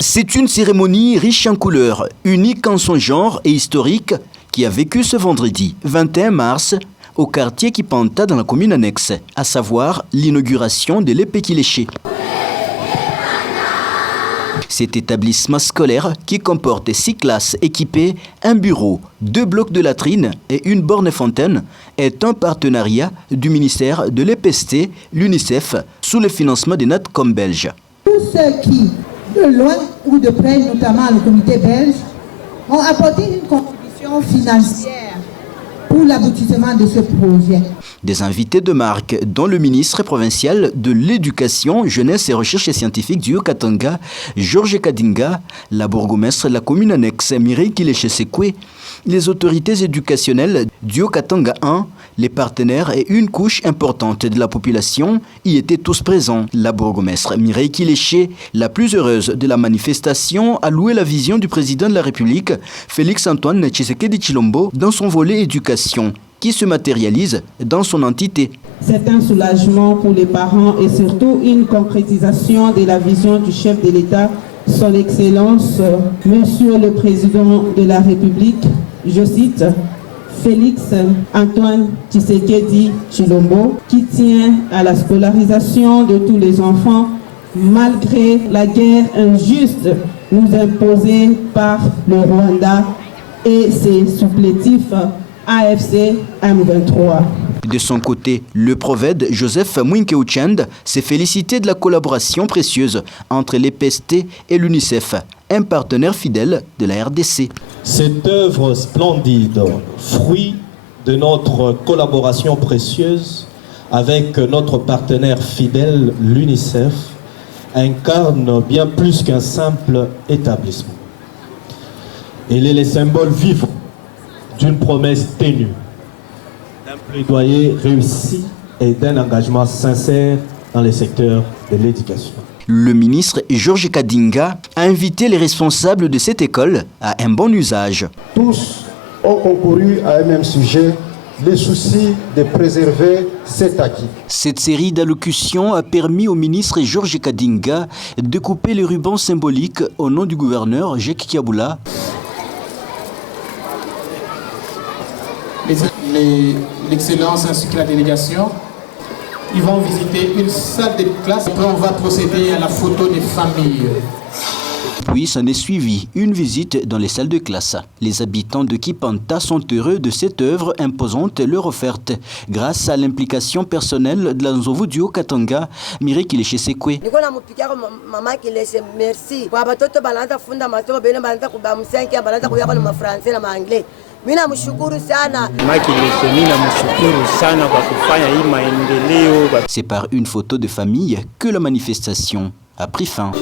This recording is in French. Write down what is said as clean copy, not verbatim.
C'est une cérémonie riche en couleurs, unique en son genre et historique, qui a vécu ce vendredi 21 mars au quartier Kipanta dans la commune annexe, à savoir l'inauguration de l'Epekileche. Cet établissement scolaire, qui comporte 6 classes équipées, un bureau, 2 blocs de latrines et une borne fontaine, est un partenariat du ministère de l'EPST, l'UNICEF, sous le financement des NATCOM belges. Tous ceux qui, de loin ou de près, notamment le comité belge, ont apporté une contribution financière pour l'aboutissement de ce projet. Des invités de marque, dont le ministre provincial de l'Éducation, Jeunesse et Recherche scientifique du Haut-Katanga, Georges Kadinga, la bourgmestre de la commune annexe, Mireille Kileche-Sekwe, les autorités éducationnelles du Haut-Katanga 1, les partenaires et une couche importante de la population y étaient tous présents. La bourgmestre Mireille Kileche, la plus heureuse de la manifestation, a loué la vision du président de la République, Félix-Antoine Tshisekedi Tshilombo, dans son volet éducation, qui se matérialise dans son entité. C'est un soulagement pour les parents et surtout une concrétisation de la vision du chef de l'État, son Excellence, Monsieur le Président de la République, je cite, Félix-Antoine Tshisekedi Tshilombo, qui tient à la scolarisation de tous les enfants malgré la guerre injuste nous imposée par le Rwanda et ses supplétifs AFC M23. De son côté, le prophète Joseph Mwinkeuchand s'est félicité de la collaboration précieuse entre l'EPST et l'UNICEF, un partenaire fidèle de la RDC. Cette œuvre splendide, fruit de notre collaboration précieuse avec notre partenaire fidèle, l'UNICEF, incarne bien plus qu'un simple établissement. Elle est le symbole vivant d'une promesse ténue, d'un plaidoyer réussi et d'un engagement sincère dans le secteur de l'éducation. Le ministre Georges Kadinga a invité les responsables de cette école à un bon usage. Tous ont concouru à un même sujet, le souci de préserver cet acquis. Cette série d'allocutions a permis au ministre Georges Kadinga de couper les rubans symboliques au nom du gouverneur Jacques Kiaboula. L'excellence ainsi que la délégation, ils vont visiter une salle de classe. Après, on va procéder à la photo des familles. Puis s'en est suivi une visite dans les salles de classe. Les habitants de Kipanta sont heureux de cette œuvre imposante leur offerte grâce à l'implication personnelle de la Nzovu du Haut-Katanga, Mireille Kileche-Sekwe. C'est par une photo de famille que la manifestation a pris fin.